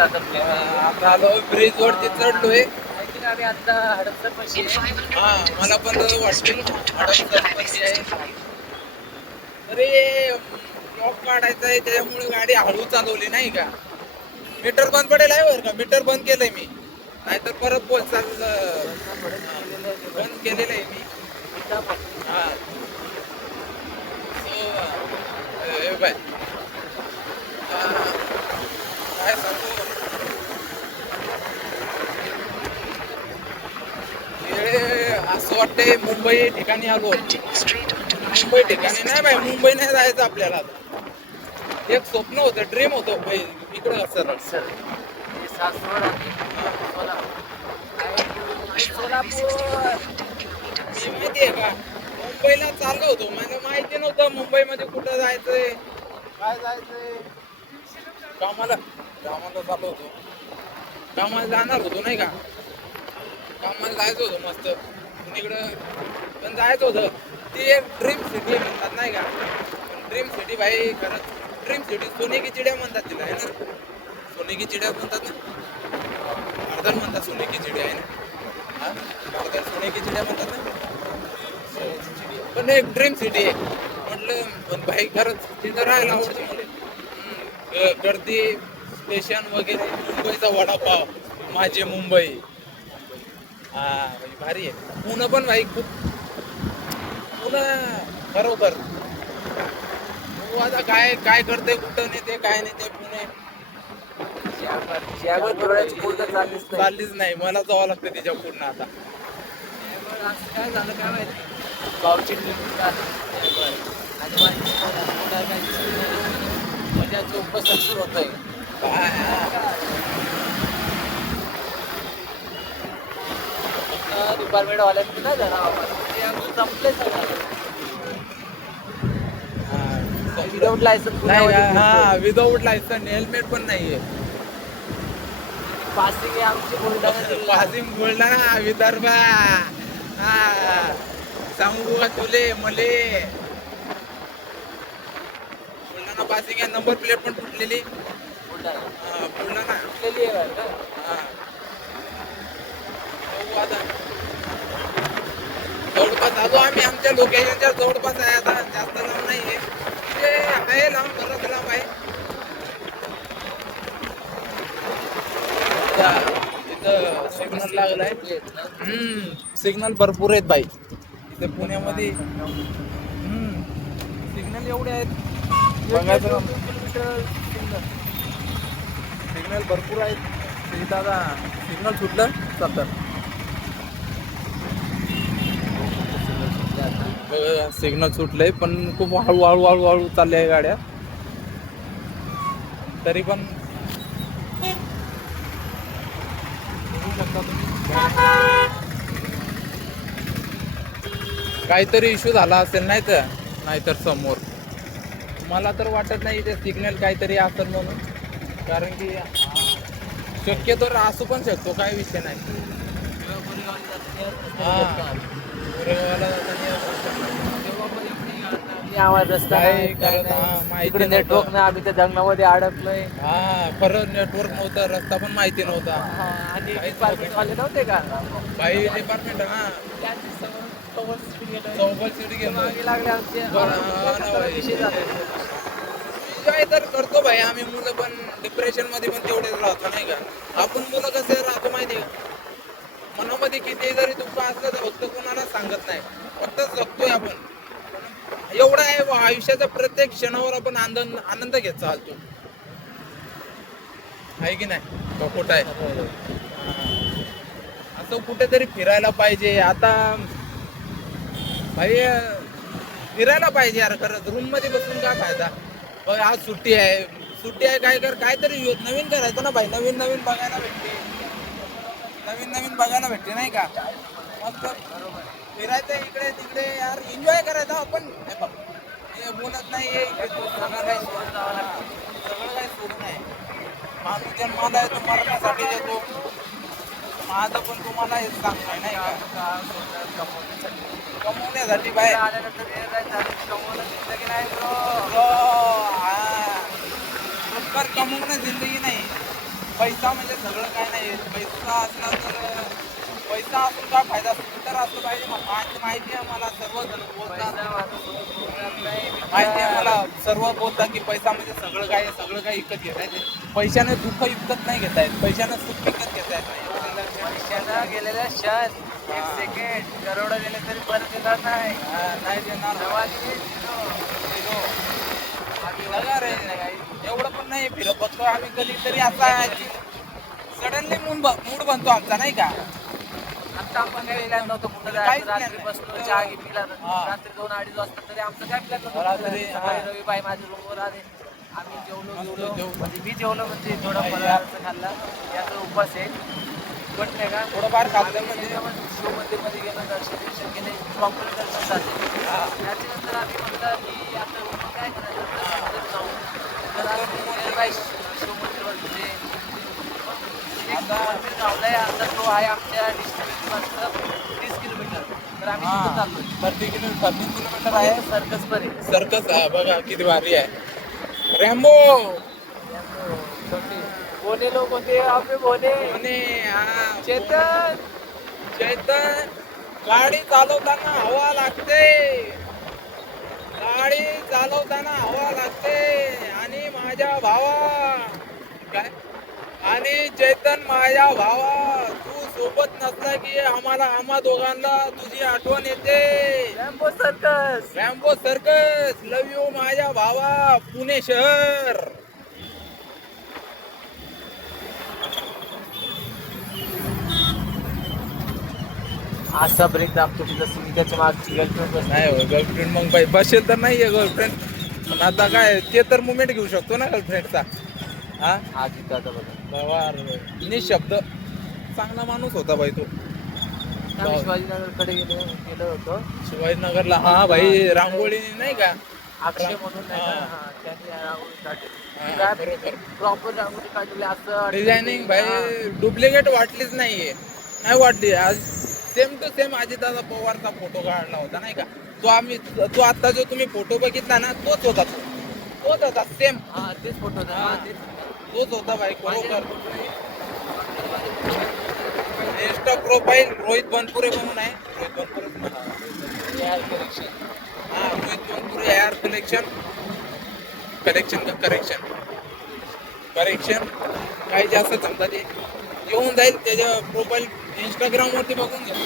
आता आलो ब्रिज वरती चढलोय. आता हडपसर पाशी हा मला पण वाटते हडपसर पाशी आहे. अरे ब्लॉक काढायचा आहे त्याच्यामुळे गाडी हळू चालवली नाही का. मीटर बंद पडेल आहे बरं का. मीटर बंद केलंय मी नाहीतर परत बोलचाल बंद केलेलं आहे मी. हा बाय काय सांगू असं वाटतंय मुंबई ठिकाणी आलो. मुंबई ठिकाणी नाही बाई, मुंबई नाही जायचं आपल्याला. एक स्वप्न होतं, ड्रीम होतं इकडं सरळ सासवड सोलापूर. मी माहितीये का मुंबईला चाललो होतो. मला माहिती नव्हतं मुंबईमध्ये कुठं जायचंय काय जायचंय. कामाला कामाला चाललो होतो. कामाला जाणार होतो नाही का. कामाला जायचं होतं मस्त कुणीकडं पण जायचं होतं. ती एक ड्रीम सिटी म्हणतात नाही का. ड्रीम सिटी भाई खरंच ड्रीम सिटी. सोने की चिड्या म्हणतात तिला आहे ना. सोने की चिड्या म्हणतात ना. अर्धन म्हणतात सोने की चिड्या आहे ना. अर्धन सोने की चिड्या म्हणतात ना. पण एक ड्रीम सिटी आहे म्हटलं. पण भाई खरंच तिथं राहायला आवडतं मला. गर्दी स्टेशन वगैरे. मुंबईचा वडापाव माझी मुंबई. हा भारी आहे. पुणं पण भाई खूप. पुणं खरोखर आता काय काय करते कुठं नेते काय नेते पुणे चाललीच नाही. मला जावं लागतं तिच्या पूर्ण आता. काय झालं काय माहिती. पावची आणि म्हणजे चोप सुरू होत आहे. डिपार्टमेंट वाल्यांनी ना जरा संपले सगळं. विदाउट लायसन्स हा विदाऊट लायसन हेल्मेट पण नाहीये. पासिंग आहे आमची बुलढाणा. पासिंग बुलढाणा विदर्भ. हा सांगू का तुले मले. बुलढाणा पासिंग आहे. नंबर प्लेट पण फुटलेली. बुलढाणा कुठलेली आहे का. जवळपास आलो आम्ही. आमच्या लोकेशनच्या जवळपास आहे आता. जास्त लांब नाहीये. आहे लांब बरंच लांब आहे. इथं सिग्नल लागलाय. सिग्नल भरपूर आहेत बाई इथे पुण्यामध्ये. सिग्नल एवढे आहेत बघायचं. सिग्नल भरपूर आहेत. दादा सिग्नल सुटलं चालतं. सिग्नल सुटलंय पण खूप हळूहळू हळूहळू चालल्या आहे गाड्या तरी पण. काहीतरी इश्यू झाला असेल नाहीतर समोर. मला तर वाटत नाही ते सिग्नल काहीतरी असेल म्हणून. कारण की शक्यतो असू पण शकतो. काही विषय नाही. आवाज रस्ता माहिती नेटवर्क नाही. आम्ही त्या जंगलामध्ये अडकलोय. हा खरं नेटवर्क नव्हतं. रस्ता पण माहिती नव्हता. आणि डिपार्टमेंट वाले नव्हते का काही डिपार्टमेंट हा काय तर करतो भाई आम्ही. मुलं पण डिप्रेशन मध्ये पण तेवढेच राहतो नाही का. आपण मुलं कसे राहतो माहिती का. मनामध्ये किती जरी दुःख असलं तर फक्त कोणाला सांगत नाही. फक्त जगतोय आपण. एवढा आहे आयुष्याचा. प्रत्येक क्षणावर आपण आनंद घेत चालतो. आहे की नाही खोटं आहे. असं कुठेतरी फिरायला पाहिजे आता भाई. फिरायला पाहिजे यार खरंच. रूम मध्ये बसून काय फायदा. बघ आज सुट्टी आहे काय कर काहीतरी नवीन करायचं ना भाई. नवीन बघायला भेटते. नवीन बघायला भेटते नाही का. मस्त फिरायचं इकडे तिकडे यार. एन्जॉय करायचा आपण. हे बोलत नाही सगळं काही सोडून आहे. माणूस जन्माला आहे तो मरण्यासाठी येतो. माझं पण तुम्हाला हेच सांगतोय नाही का. कमवण्यासाठी बाहेर आल्यानंतर जिंदगी नाही कमवणं जिंदगी नाही. पैसा म्हणजे सगळं काय नाही. पैसा असला तर पैसा असून काय फायदा, तर असलं पाहिजे. माहिती आहे मला, सर्वजण बोलतात, पैसा माझ्यासोबत बोलणार नाही. माहिती आहे मला, सर्व बोलतात की पैसा म्हणजे सगळं काय, सगळं काय विकत घेता येते. पैशाने दुःख विकत नाही घेता येत, पैशाने सुख विकत घेता येत नाही. पैशाला गेलेल्या क्षण, एक सेकंड करोड गेले तरी परत येणार नाही. नाही देणार. तेव्हा ते zero. आधी बघा रे, एवढं पण नाही फिरत बघतो आम्ही कधीतरी. आता सडनली मूड बनतो आमचा, नाही का? आता आपण काही प्लॅन नव्हतं कुठं काहीच जायचं. plan रात्री नाही. बसलो, चहा घेतला, हा. रात्री 2-2:30 वाजता तरी आमचं काय प्लॅन नव्हतं. रात्री, सकाळी हा. रविबाई माझ्या रूमवर आले, आम्ही जेवलो मस्त जेवलो जेवलो. म्हणजे मी जेवलो म्हणजे थोडा आई फराळाचं खाल्ला. याचा उपवास आहे पण नाही का थोडंफार खाल्लं म्हणजे. शो मध्ये गेलो, दर्शन केले, प्रॉपर दर्शन झाले. त्याच्यानंतर आम्ही म्हटलं की आता काय करायचं, दर्शन जाऊ. तर आम्ही निअरबाय शो मंदिरवर म्हणजे आता मंदिर लावलंय. आता तो आहे आमच्या डिस्ट्रिक्टपासून 30 किलोमीटर. तर आम्ही तिथं चाललोय. 13 किलोमीटर आहे. सर्कस पर आहे. सर्कस आहे बघा, किती भारी आहे. रॅम्बो बोने लोग होते आपले बोने. आणि चेतन चैतन, गाडी चालवताना हवा लागते, गाडी चालवताना हवा लागते. आणि माझ्या भावा काय, आणि चैतन माझ्या भावा, तू सोबत नसला की आम्हा दोघांना तुझी आठवण येते. Rambo circus. Rambo circus, love you माझ्या भावा, पुणे शहर. असा ब्रेक दाबतो की जसं मी त्याच्या मागची गर्लफ्रेंड बस. नाही हो गर्लफ्रेंड, मग बाई बसेल तर नाहीये गर्लफ्रेंड. पण आता काय, ते तर मुमेंट घेऊ शकतो ना गर्लफ्रेंडचा. हा हा तिथं आता बघा. गवार निशब्द, चांगला माणूस होता बाई तो. आम्ही शिवाजीनगरकडे गेलो होतो. शिवाजीनगरला, हा भाई, रांगोळी नाही का, अक्षय म्हणून नाही का, हा. हा, त्यांनी रांगोळी हा, काढली. बरोबर. प्रॉपर रांगोळी काढली असं डिझायनिंग भाई डुप्लिकेट वाटलीच नाहीये, नाही वाटली. आज सेम टू सेम अजितदादा पवारचा फोटो काढला होता, नाही का? तो आता जो तुम्ही फोटो बघितला ना, तोच होता सेम. हा तेच फोटो होता. हा. हा, तेच. तोच होता भाई, बरोबर. इंस्टा प्रोफाईल रोहित बनपुरे म्हणून आहे. रोहित बनपुरेच म्हणा. Hair collection. हा, रोहित बनपुरे हेअर कलेक्शन का करेक्शन काही जास्त समजा ते येऊन जाईल. त्याच्या प्रोफाईल इंस्टाग्राम वरती बघून घ्या.